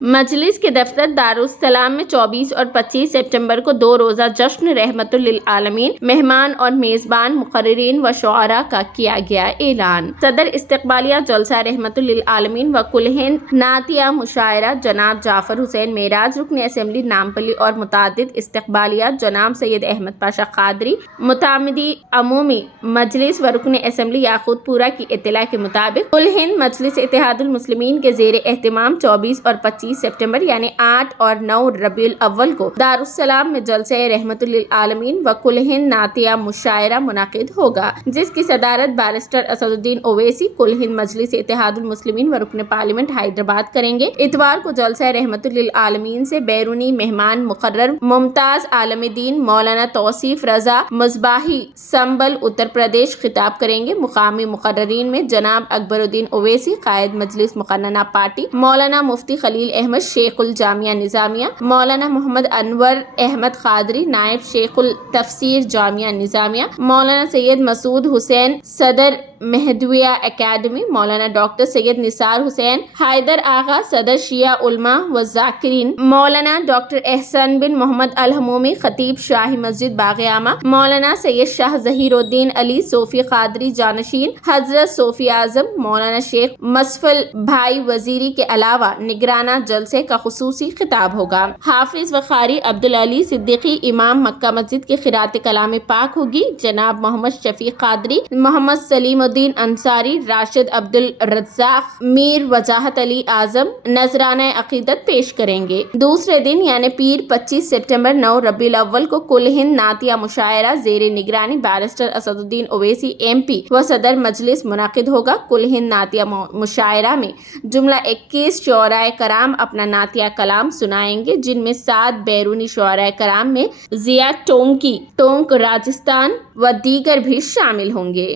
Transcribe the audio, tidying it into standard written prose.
مجلس کے دفتر دارالسلام میں 24 اور 25 سپٹمبر کو 2 روزہ جشن رحمت للعالمین مہمان اور میزبان مقررین و شعراء کا کیا گیا اعلان۔ صدر استقبالیہ جلسہ رحمت للعالمین و کل ہند نعتیہ مشاعرہ جناب جعفر حسین معراج رکن اسمبلی نامپلی اور متعدد استقبالیات جناب سید احمد پاشا قادری متعمدی عمومی مجلس و رکن اسمبلی یاقوت پورہ کی اطلاع کے مطابق کل ہند مجلس اتحاد المسلمین کے زیر اہتمام 24 اور 25 سپٹمبر یعنی 8 اور 9 ربیع الاول کو دارالسلام میں جلسہ رحمت للعالمین و کل ہند نعتیہ مشاعرہ منعقد ہوگا، جس کی صدارت بارسٹر اسد الدین اویسی کل ہند مجلس اتحاد المسلمین و رکن پارلیمنٹ حیدرآباد کریں گے۔ اتوار کو جلسہ رحمت للعالمین سے بیرونی مہمان مقرر ممتاز عالم دین مولانا توصیف رضا مصباحی سنبل اتر پردیش خطاب کریں گے۔ مقامی مقررین میں جناب اکبر الدین اویسی قائد مجلس مقننہ پارٹی، مولانا مفتی خلیل احمد شیخ الجامعہ نظامیہ، مولانا محمد انور احمد قادری نائب شیخ التفسیر جامعہ نظامیہ، مولانا سید مسعود حسین صدر مہدویہ اکیڈمی، مولانا ڈاکٹر سید نثار حسین حیدر آغا صدر شیعہ علماء و ذاکرین، مولانا ڈاکٹر احسن بن محمد الہمومی خطیب شاہی مسجد باغ عامہ، مولانا سید شاہ ظہیر الدین علی صوفی قادری جانشین حضرت صوفی اعظم، مولانا شیخ مصفل بھائی وزیری کے علاوہ نگرانہ جلسے کا خصوصی خطاب ہوگا۔ حافظ و قاری عبدالعلی صدیقی امام مکہ مسجد کی قراءت کلام پاک ہوگی۔ جناب محمد شفیق قادری، محمد سلیم الدین انصاری، راشد عبدالرزاق میر وجاہت علی اعظم نذرانہ عقیدت پیش کریں گے۔ دوسرے دن یعنی پیر 25 سپٹمبر 9 ربیع الاول کو کل ہند نعتیہ مشاعرہ زیر نگرانی بارسٹر اسد الدین اویسی MP و صدر مجلس منعقد ہوگا۔ کل ہند نعتیہ مشاعرہ میں جملہ 21 شعراء کرام اپنا نعتیہ کلام سنائیں گے، جن میں 7 بیرونی شعراء کرام میں ضیاء ٹونک راجستھان و دیگر بھی شامل ہوں گے۔